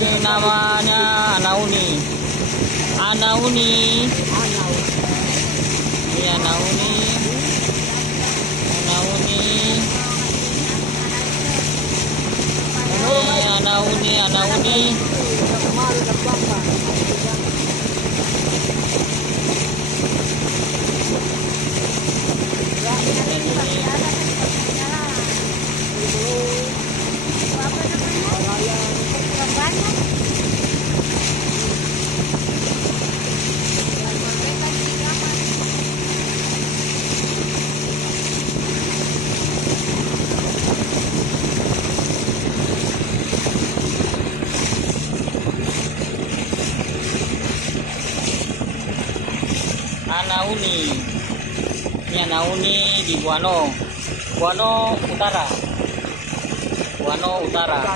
Ini namanya anauni. Anauni. Ini anauni. Anauni. Ini anauni, anauni. Anauni. Ini anauni di Buano Utara. Buano Utara.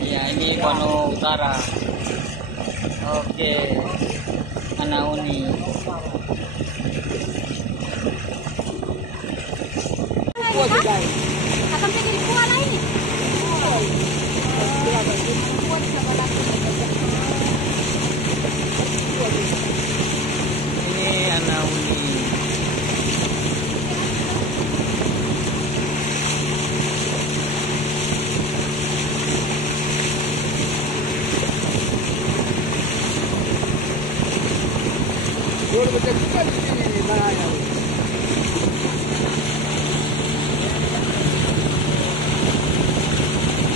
Iya, ini Buano Utara. Oke. Anauni. Akan jadi kuah lain nih. Ini anauni.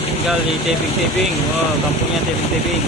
Tinggal di tebing-tebing. Oh, kampungnya tebing-tebing.